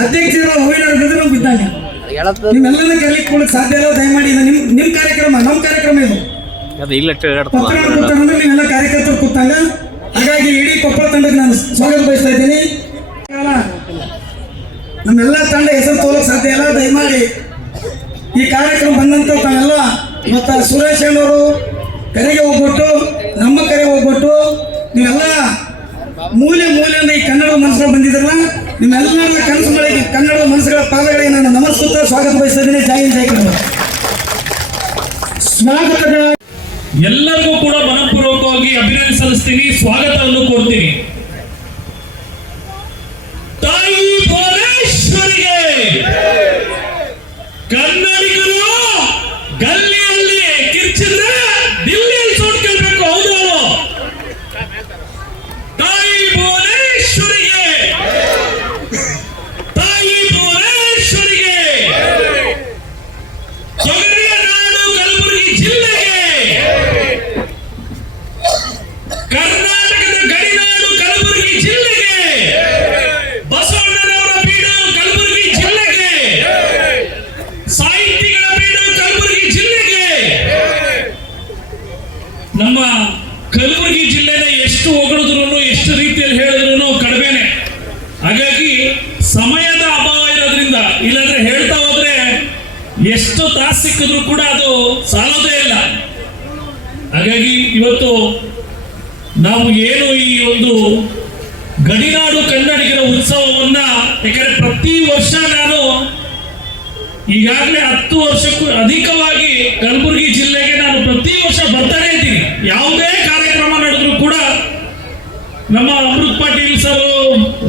ಅಧ್ಯಕ್ಷರ ಹೂವಿನ ಗದ್ರು ಬಿದ್ದಂಗೆ ನಿಮ್ಮೆಲ್ಲರೂ ಕರೀಲಿಕ್ಕೆ ಕೊಡಕ್ ಸಾಧ್ಯ ಇಲ್ಲ ದಯಮಾಡಿ ಇದು ನಿಮ್ ನಿಮ್ ಕಾರ್ಯಕ್ರಮ ನಮ್ಮ ಕಾರ್ಯಕ್ರಮ ಇದು. ಅದು ಇಲ್ಲ ಪತ್ರಕಾರ ಕೂತಾರಂದ್ರೆ ನೀವೆಲ್ಲ ಕಾರ್ಯಕರ್ತರು ಕೂತಂಗ ಹಾಗಾಗಿ ಇಡೀ ಕೊಪ್ಪಳ ತಂಡಕ್ಕೆ ನಾನು ಸ್ವಾಗತ ಬಯಸ್ತಾ ಇದ್ದೀನಿ. ನಮ್ಮೆಲ್ಲ ತಂಡ ಹೆಸರು ತೋಲಕ್ ಸಾಧ್ಯ ಇಲ್ಲ ದಯಮಾಡಿ ಈ ಕಾರ್ಯಕ್ರಮ ಬಂದಂತ ತಾವೆಲ್ಲ ಮತ್ತ ಸುರೇಶ್ ಅಣ್ಣವರು ಕರೆಗೆ ಹೋಗ್ಬಿಟ್ಟು ನಮ್ಮ ಕರೆಗೆ ಹೋಗ್ಬಿಟ್ಟು ನೀವೆಲ್ಲ ಮೂಲೆ ಮೂಲೆಯಿಂದ ಈ ಕನ್ನಡ ಮನಸ್ಸಲ್ಲಿ ಬಂದಿದ್ರಲ್ಲ ನಿಮ್ಮೆಲ್ಲರ ಕನಸು ಮಳೆಗೆ ಕನ್ನಡ ಮನಸ್ಸುಗಳ ಪಾದಗಳಿಗೆ ನಾನು ನಮಸ್ಕೃತ, ಸ್ವಾಗತ ಬಯಸಿದ್ದೀನಿ ಜೈ ಜೈ ಕನ್ನಡ. ಸ್ವಾಗತದ ಎಲ್ಲರಿಗೂ ಕೂಡ ಮನಪೂರ್ವಕವಾಗಿ ಅಭಿನಂದಿಸಲಿಸ್ತೀನಿ. ಸ್ವಾಗತವನ್ನು ಕೊಡ್ತೀನಿ ಕಲಬುರಗಿ ಜಿಲ್ಲೆನ ಎಷ್ಟು ಹೊಗಳಿದ್ರು ಎಷ್ಟು ರೀತಿಯಲ್ಲಿ ಹೇಳಿದ್ರು ಕಡಿಮೆನೆ. ಹಾಗಾಗಿ ಸಮಯದ ಅಭಾವ ಇರೋದ್ರಿಂದ, ಇಲ್ಲಾಂದ್ರೆ ಹೇಳ್ತಾ ಹೋದ್ರೆ ಎಷ್ಟು ತಾಸು ಸಿಕ್ಕಿದ್ರು ಕೂಡ ಅದು ಸಾಲೋದೇ ಇಲ್ಲ. ಹಾಗಾಗಿ ಇವತ್ತು ನಾವು ಏನು ಈ ಒಂದು ಗಡಿನಾಡು ಕನ್ನಡಿಗರ ಉತ್ಸವವನ್ನ, ಯಾಕಂದ್ರೆ ಪ್ರತಿ ವರ್ಷ ನಾನು ಈಗಾಗಲೇ ಹತ್ತು ವರ್ಷಕ್ಕೂ ಅಧಿಕವಾಗಿ ಕಲಬುರಗಿ ಜಿಲ್ಲೆಗೆ ನಾನು ಪ್ರತಿ ವರ್ಷ ಬರ್ತಾನೆ ಇದ್ದೀನಿ ಯಾವುದೇ ಕಾರ್ಯಕ್ರಮ ನಡೆದ್ರು ಕೂಡ ನಮ್ಮ ಅಮೃತ್ ಪಾಟೀಲ್ ಸರ್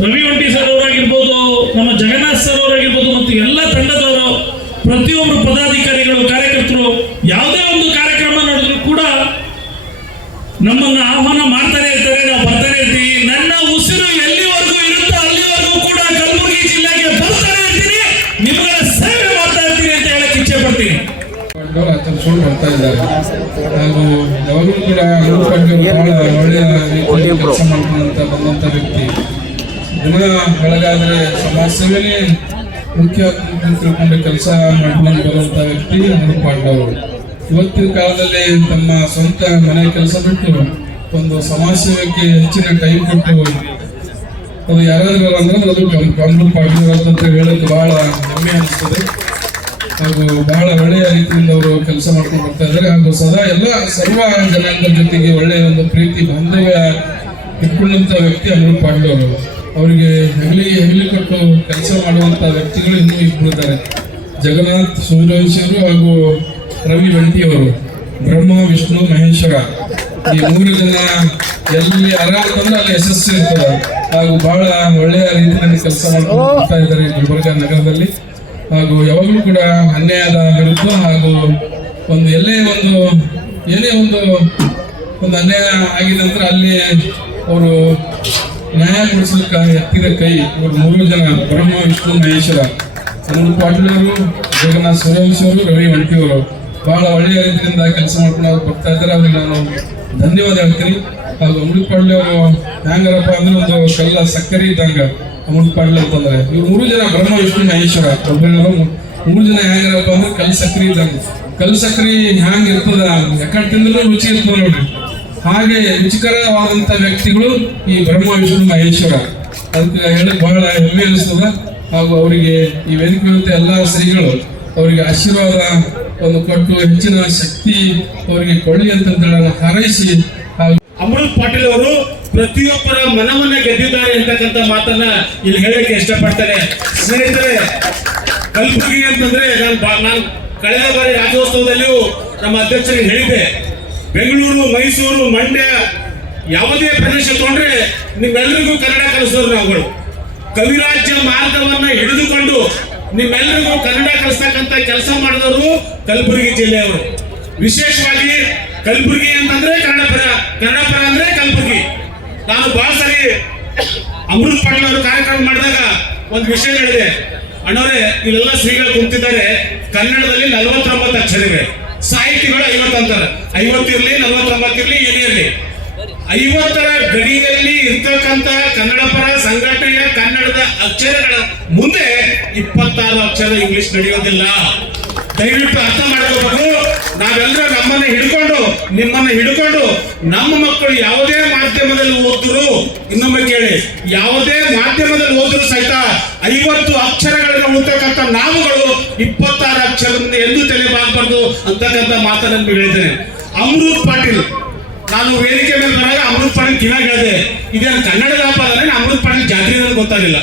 ರವಿ ಒಂಟಿ ಸರ್ ಅವರಾಗಿರ್ಬೋದು, ನಮ್ಮ ಜಗನ್ನಾಥ್ ಸರ್ ಅವರಾಗಿರ್ಬೋದು ಮತ್ತು ಎಲ್ಲ ತಂಡದವರು ಪ್ರತಿಯೊಬ್ಬರು ಪದಾಧಿಕಾರಿಗಳು, ಕಾರ್ಯಕರ್ತರು, ಯಾವುದೇ ಒಂದು ಕಾರ್ಯಕ್ರಮ ನಡೆದ್ರು ಕೂಡ ನಮ್ಮನ್ನು ಆಹ್ವಾನ ಮಾಡ್ತಾನೆ ಇರ್ತಾರೆ, ನಾವು ಬರ್ತಾನೆ ಇರ್ತೀವಿ. ನನ್ನ ಉಸಿರು ಎಲ್ಲಿವರೆಗೂ ಅವರು ಆಚರಿಸ್ಕೊಂಡು ಬರ್ತಾ ಇದ್ದಾರೆ. ಹಾಗೂ ಯಾವಾಗಲೂ ಕೂಡ ಅನುಕಂಡು ಬಹಳ ಒಳ್ಳೆಯ ಕೆಲಸ ಮಾಡ್ಕೊಂಡಂತ ಬಂದಂತ ವ್ಯಕ್ತಿ. ದಿನ ಬೆಳಗಾದ್ರೆ ಸಮಾಜ ಸೇವೆನೇ ಮುಖ್ಯ ತಿಳ್ಕೊಂಡು ಕೆಲಸ ಮಾಡ್ಕೊಂಡು ಬರುವಂತ ವ್ಯಕ್ತಿ ಅನುಪ ಪಾಂಡವರು. ಇವತ್ತಿನ ಕಾಲದಲ್ಲಿ ತಮ್ಮ ಸ್ವಂತ ಮನೆ ಕೆಲಸ ಬಿಟ್ಟು ಒಂದು ಸಮಾಜ ಸೇವೆಗೆ ಹೆಚ್ಚಿನ ಟೈಮ್ ಕೊಟ್ಟು ಅದು ಯಾರಾದ್ರೂ ಅಂದ್ರೆ ಅದು ಅಮೃತ ಪಾಟೀಲ್ ಅಂತ ಹೇಳಕ್ಕೆ ಬಹಳ ಹೆಮ್ಮೆ ಅನಿಸ್ತದೆ ಹಾಗೂ ಬಹಳ ಒಳ್ಳೆಯ ರೀತಿಯಿಂದ ಅವರು ಕೆಲಸ ಮಾಡ್ಕೊಂಡು ಬರ್ತಾ ಇದ್ದಾರೆ. ಹಾಗೂ ಸದಾ ಎಲ್ಲ ಸರ್ವ ಜನಾಂಗದ ಜೊತೆಗೆ ಒಳ್ಳೆಯ ಒಂದು ಪ್ರೀತಿ, ಬಾಂಧವ್ಯ ಇಟ್ಕೊಂಡಂತ ವ್ಯಕ್ತಿ ಅವರು ಪಾಂಡೆ ಅವರು. ಅವರಿಗೆ ಹೆಗಲಿ ಹೆಗಲಿ ಕೊಟ್ಟು ಕೆಲಸ ಮಾಡುವಂಥ ವ್ಯಕ್ತಿಗಳು ಇನ್ನೂ ಇಟ್ಕೊಳ್ತಾರೆ ಜಗನ್ನಾಥ್ ಸೂರ್ಯವಂಶಿ ಅವರು ಹಾಗೂ ರವಿ ವಂಟಿ ಅವರು. ಬ್ರಹ್ಮ, ವಿಷ್ಣು, ಮಹೇಶ್ವರ. ಈ ಮೂರು ಜನ ಎಲ್ಲಿ ಆರಾಮ ಅಲ್ಲಿ ಯಶಸ್ಸು ಇರ್ತದೆ. ಹಾಗೂ ಬಹಳ ಒಳ್ಳೆಯ ರೀತಿಯಲ್ಲಿ ಕೆಲಸ ಮಾಡ್ತಾ ಇದ್ದಾರೆ ಗುಲ್ಬರ್ಗ ನಗರದಲ್ಲಿ. ಹಾಗೂ ಯಾವಾಗಲೂ ಕೂಡ ಅನ್ಯಾಯದ ವಿರುದ್ಧ ಹಾಗೂ ಒಂದು ಎಲ್ಲೇ ಒಂದು, ಏನೇ ಒಂದು ಒಂದು ಅನ್ಯಾಯ ಆಗಿದೆ ಅಂದ್ರೆ ಅಲ್ಲಿ ಅವರು ನ್ಯಾಯ ಕೊಡಿಸ್ಲಿಕ್ಕೆ ಎತ್ತಿದ ಕೈ, ಇವರು ಮೂರು ಜನ ಬ್ರಹ್ಮ, ವಿಷ್ಣು, ಮಹೇಶ್ವರ ಅನಿಲ್ ಪಾಟೀಲ್ ಅವರು, ಜಗನ್ನಾಥ್ ಅವರು, ರವಿ ಒಂಟಿಯವರು ಅವರು. ಬಹಳ ಒಳ್ಳೆಯ ರೀತಿಯಿಂದ ಕೆಲಸ ಮಾಡ್ಕೊಂಡು ಅವ್ರು ಬರ್ತಾ ಇದ್ದಾರೆ. ಅವ್ರಿಗೆ ನಾನು ಧನ್ಯವಾದ ಹೇಳ್ತೀನಿ. ಹಾಗೂ ಅಮೃತ್ ಪಾಟೀಲ್ ಅವರು ಹ್ಯಾಂಗರಪ್ಪ ಅಂದ್ರೆ ಒಂದು ಕಲ್ಲ ಸಕ್ಕರೆ ಇದ್ದಂಗ. ಅಮೃತ್ ಪಾಟೀಲ್ ಅಂತಂದ್ರೆ ಇವ್ರು ಮೂರು ಜನ ಬ್ರಹ್ಮ ವಿಷ್ಣು ಮಹೇಶ್ವರ ಮೂರು ಜನ ಹೇಗಿರಪ್ಪ ಅಂದ್ರೆ ಕಲ್ ಸಕ್ರಿ ಇದ್ದಂಗೆ ಕಲ್ ಸಕ್ರಿ ಹ್ಯಾಂಗ್ ಇರ್ತದ? ಯಾಕಂಡ್ ತಿಂದ್ರು ರುಚಿ ಇರ್ತದ ನೋಡ್ರಿ. ಹಾಗೆ ರುಚಿಕರವಾದಂತ ವ್ಯಕ್ತಿಗಳು ಈ ಬ್ರಹ್ಮ ವಿಷ್ಣು ಮಹೇಶ್ವರ ಅದಕ್ಕೆ ಹೇಳಿ ಬಹಳ ಹೆಮ್ಮೆ ಅನಿಸ್ತದ. ಹಾಗೂ ಅವರಿಗೆ ಈ ವೇದಿಕೆ ಮತ್ತೆ ಎಲ್ಲಾ ಶ್ರೀಗಳು ಅವರಿಗೆ ಆಶೀರ್ವಾದ, ಒಂದು ಕೊಟ್ಟು ಹೆಚ್ಚಿನ ಶಕ್ತಿ ಅವರಿಗೆ ಕೊಡಲಿ ಅಂತ ಹಾರೈಸಿ. ಅಮೃತ್ ಪಾಟೀಲ್ ಅವರು ಪ್ರತಿಯೊಬ್ಬರ ಮನವನ್ನ ಗೆದ್ದಿದ್ದಾರೆ ಅಂತಕ್ಕಂಥ ಮಾತನ್ನ ಇಲ್ಲಿ ಹೇಳಕ್ಕೆ ಇಷ್ಟಪಡ್ತಾರೆ ಸ್ನೇಹಿತರೆ, ಕಲ್ಬುರ್ಗಿ ಅಂತಂದ್ರೆ ನಾನು ನಾನು ಕಳೆದ ಬಾರಿ ರಾಜ್ಯೋತ್ಸವದಲ್ಲಿಯೂ ನಮ್ಮ ಅಧ್ಯಕ್ಷರಿಗೆ ಹೇಳಿದ್ದೆ. ಬೆಂಗಳೂರು, ಮೈಸೂರು, ಮಂಡ್ಯ ಯಾವುದೇ ಪ್ರದೇಶ ತಗೊಂಡ್ರೆ ನಿಮ್ಮೆಲ್ಲರಿಗೂ ಕನ್ನಡ ಕಲಿಸೋರು ನಾವುಗಳು. ಕವಿರಾಜ್ಯ ಮಾರ್ಗವನ್ನ ಹಿಡಿದುಕೊಂಡು ನಿಮ್ಮೆಲ್ಲರಿಗೂ ಕನ್ನಡ ಕಲಿಸ್ತಕ್ಕಂಥ ಕೆಲಸ ಮಾಡಿದವರು ಕಲಬುರಗಿ ಜಿಲ್ಲೆಯವರು. ವಿಶೇಷವಾಗಿ ಕಲಬುರಗಿ ಅಂತಂದ್ರೆ ಕನ್ನಡ ಪರ ಕನ್ನಡ ಪರ ಅಂದ್ರೆ ಕಲಬುರಗಿ. ನಾನು ಬಹಳ ಸರಿ ಅಮೃತ್ ಪಾಟೀಲ್ ಅವರು ಕಾರ್ಯಕ್ರಮ ಮಾಡಿದಾಗ ಒಂದು ವಿಷಯ ಹೇಳಿದೆ. ಅಣ್ಣವರೇ, ಇಲ್ಲೆಲ್ಲ ಶ್ರೀಗಳು ಕುಂತಿದ್ದಾರೆ. ಕನ್ನಡದಲ್ಲಿ ನಲವತ್ತೊಂಬತ್ತು ಅಕ್ಷರ ಇವೆ ಸಾಹಿತಿಗಳು ಐವತ್ತು ಅಂತಾರೆ. ಐವತ್ತಿರ್ಲಿ ನಲವತ್ತೊಂಬತ್ತಿರ್ಲಿ ಏನೇ ಇರಲಿ. ಐವತ್ತರ ಗಡಿಯಲ್ಲಿ ಇರ್ತಕ್ಕಂಥ ಕನ್ನಡ ಪರ ಸಂಘಟನೆಯ ಕನ್ನಡದ ಅಕ್ಷರಗಳ ಮುಂದೆ ಇಪ್ಪತ್ತಾರು ಅಕ್ಷರ ಇಂಗ್ಲಿಷ್ ನಡೆಯೋದಿಲ್ಲ. ದಯವಿಟ್ಟು ಅರ್ಥ ಮಾಡ್ಕೋಬೇಕು. ನಾವೆಲ್ಲರೂ ನಮ್ಮನ್ನ ಹಿಡ್ಕೊಂಡು, ನಿಮ್ಮನ್ನ ಹಿಡ್ಕೊಂಡು ನಮ್ಮ ಮಕ್ಕಳು ಯಾವುದೇ ಮಾಧ್ಯಮದಲ್ಲಿ ಓದಿದ್ರು ಇನ್ನೊಮ್ಮೆ ಕೇಳಿ, ಯಾವುದೇ ಮಾಧ್ಯಮದಲ್ಲಿ ಓದಿದ್ರು ಸಹಿತ ಐವತ್ತು ಅಕ್ಷರಗಳನ್ನು ಉಳ್ತಕ್ಕಂಥ ನಾವುಗಳು ಇಪ್ಪತ್ತಾರು ಅಕ್ಷರದಿಂದ ಎಂದೂ ತಲೆಬಾಗಬಾರ್ದು ಅಂತಕ್ಕಂಥ ಮಾತನ್ನು ಹೇಳಿದ್ದೇನೆ. ಅಮೃತ್ ಪಾಟೀಲ್, ನಾನು ವೇದಿಕೆ ಮೇಲೆ ಬಂದಾಗ ಅಮೃತ್ ಪಾಟೀಲ್ ದಿನ ಹೇಳಿದೆ, ಇದೇನು ಕನ್ನಡದ ಅಂದ್ರೆ ಅಮೃತ್ ಪಾಟೀಲ್ ಜಾತ್ರೆ ಗೊತ್ತಾಗಿಲ್ಲ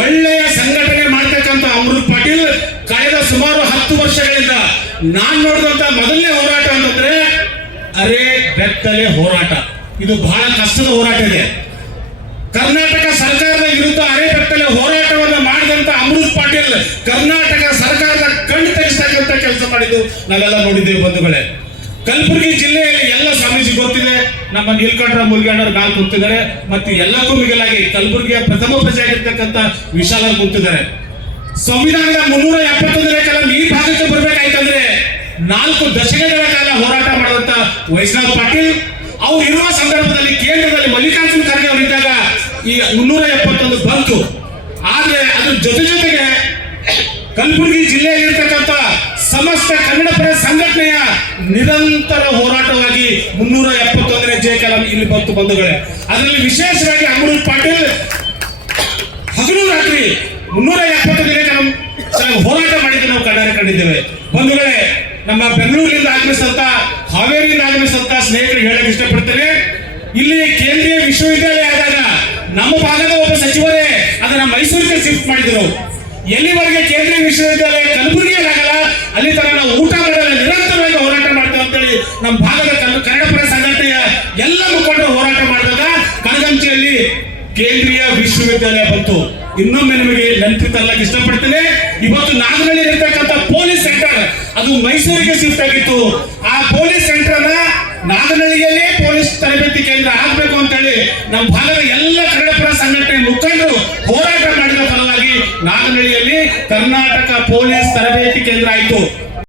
ಒಳ್ಳೆಯ ಸಂಘಟನೆ ಮಾಡ್ತಕ್ಕಂಥ ಅಮೃತ್ ಪಾಟೀಲ್, ಕಳೆದ ಸುಮಾರು ಹತ್ತು ವರ್ಷಗಳಿಂದ ನಾನ್ ನೋಡಿದಂತ ಮೊದಲನೇ ಹೋರಾಟ ಅಂತಂದ್ರೆ, ಅರೆ, ಬೆತ್ತಲೆ ಹೋರಾಟ. ಇದು ಬಹಳ ಕಷ್ಟದ ಹೋರಾಟ ಇದೆ. ಕರ್ನಾಟಕ ಸರ್ಕಾರದ ವಿರುದ್ಧ ಅರೆ ಬೆತ್ತಲೆ ಹೋರಾಟವನ್ನು ಮಾಡಿದಂತ ಅಮೃತ್ ಪಾಟೀಲ್ ಕರ್ನಾಟಕ ಸರ್ಕಾರದ ಕಣ್ಣು ತೆಗೆಸ್ತಕ್ಕಂಥ ಕೆಲಸ ಮಾಡಿದ್ದು ನಾವೆಲ್ಲ ನೋಡಿದ್ದೇವೆ ಬಂಧುಗಳೇ. ಕಲಬುರಗಿ ಜಿಲ್ಲೆಯಲ್ಲಿ ಎಲ್ಲ ಸ್ವಾಮೀಜಿ ಗೊತ್ತಿದೆ. ನಮ್ಮ ನೀಲ್ಕಂಠರ ಮುಲ್ಗಣ್ಣರು ಗಾಲ್ ಕೂತಿದ್ದಾರೆ. ಮತ್ತು ಎಲ್ಲಕ್ಕೂ ಮಿಗಿಲಾಗಿ ಕಲಬುರಗಿಯ ಪ್ರಥಮ ಪ್ರಜೆಯಾಗಿರ್ತಕ್ಕಂಥ ವಿಶಾಲರು ಕೂತಿದ್ದಾರೆ. ಸಂವಿಧಾನದ ಮುನ್ನೂರ ಎಪ್ಪತ್ತೊಂದನೇ ಕಲಂ ಈ ಭಾಗಕ್ಕೆ ಬರ್ಬೇಕಾಯ್ತಂದ್ರೆ ನಾಲ್ಕು ದಶಕಗಳ ಕಾಲ ಹೋರಾಟ ಮಾಡುವಂತ ವೈಷ್ಣವ್ ಪಾಟೀಲ್. ಅವ್ರು ಇರುವ ಸಂದರ್ಭದಲ್ಲಿ ಕೇಂದ್ರದಲ್ಲಿ ಮಲ್ಲಿಕಾರ್ಜುನ ಖರ್ಗೆ ಅವರಿದ್ದಾಗ ಈ ಮುನ್ನೂರ ಎಪ್ಪತ್ತೊಂದು ಬಂತು. ಆದ್ರೆ ಅದ್ರ ಜೊತೆ ಜೊತೆಗೆ ಕಲಬುರಗಿ ಜಿಲ್ಲೆಯಲ್ಲಿರ್ತಕ್ಕಂಥ ಸಮಸ್ತ ಕನ್ನಡ ಪರ ಸಂಘಟನೆಯ ನಿರಂತರ ಹೋರಾಟವಾಗಿ ಮುನ್ನೂರ ಎಪ್ಪತ್ತೊಂದನೇ ಜೆ ಕಲಂ ಇಲ್ಲಿ ಬಂತು ಬಂಧುಗಳೇ. ಅದರಲ್ಲಿ ವಿಶೇಷವಾಗಿ ಅಮೃತ್ ಪಾಟೀಲ್ ಹಗಲು ರಾತ್ರಿ ಮುನ್ನೂರ ಎಪ್ಪತ್ತು ದಿನ ಹೋರಾಟ ಮಾಡಿದ್ದು ನಾವು ಕಣ್ಣಾರೆ ಕಂಡಿದ್ದೇವೆ. ಬಂಧುಗಳೇ, ನಮ್ಮ ಬೆಂಗಳೂರಿನಿಂದ ಆಗಮಿಸಿದಂತ ಹಾವೇರಿಯಿಂದ ಆಗಮಿಸಿದಂತ ಸ್ನೇಹಿತರು ಹೇಳಕ್ ಇಷ್ಟಪಡ್ತೇನೆ. ಇಲ್ಲಿ ಕೇಂದ್ರೀಯ ವಿಶ್ವವಿದ್ಯಾಲಯ ಆದಾಗ ನಮ್ಮ ಭಾಗದ ಒಬ್ಬ ಸಚಿವರೇ ಅದನ್ನ ಮೈಸೂರಿಗೆ ಶಿಫ್ಟ್ ಮಾಡಿದ್ರು. ಎಲ್ಲಿವರೆಗೆ ಕೇಂದ್ರೀಯ ವಿಶ್ವವಿದ್ಯಾಲಯ ಕಲಬುರಗಿಯಲ್ಲಾಗಲ್ಲ, ಅಲ್ಲಿ ತರ ನಾವು ಊಟ ಮಾಡಲ್ಲ ನಿರಂತರವಾಗಿ ಹೋರಾಟ ಮಾಡ್ತೇವೆ ಅಂತೇಳಿ ನಮ್ಮ ಭಾಗದ ಕನ್ನಡ ಕನ್ನಡ ಪರ ಸಂಘಟನೆಯ ಎಲ್ಲ ಮುಖಂಡರು ಹೋರಾಟ ಮಾಡಿದಾಗ ಕನಗಂಚಿಯಲ್ಲಿ ಕೇಂದ್ರೀಯ ವಿಶ್ವವಿದ್ಯಾಲಯ ಬಂತು. ಇನ್ನೊಮ್ಮೆ ನಿಮಗೆ ನೆನಪಿತಲ್ಲಕ್ಕೆ ಇಷ್ಟಪಡ್ತೇನೆ. ಇವತ್ತು ನಾಗನಹಳ್ಳಿ ಇರ್ತಕ್ಕಂಥ ಪೊಲೀಸ್ ಸೆಂಟರ್ ಅದು ಮೈಸೂರಿಗೆ ಶಿಫ್ಟ್ ಆಗಿತ್ತು. ಆ ಪೊಲೀಸ್ ಸೆಂಟರ್ನ ನಾಗನಹಳ್ಳಿಯಲ್ಲೇ ಪೊಲೀಸ್ ತರಬೇತಿ ಕೇಂದ್ರ ಆಗ್ಬೇಕು ಅಂತೇಳಿ ನಮ್ಮ ಭಾಗದ ಎಲ್ಲ ಕನ್ನಡಪುರ ಸಂಘಟನೆ ಮುಖಂಡರು ಹೋರಾಟ ಮಾಡಿದ ಫಲವಾಗಿ ನಾಗನಹಳ್ಳಿಯಲ್ಲಿ ಕರ್ನಾಟಕ ಪೊಲೀಸ್ ತರಬೇತಿ ಕೇಂದ್ರ ಆಯಿತು.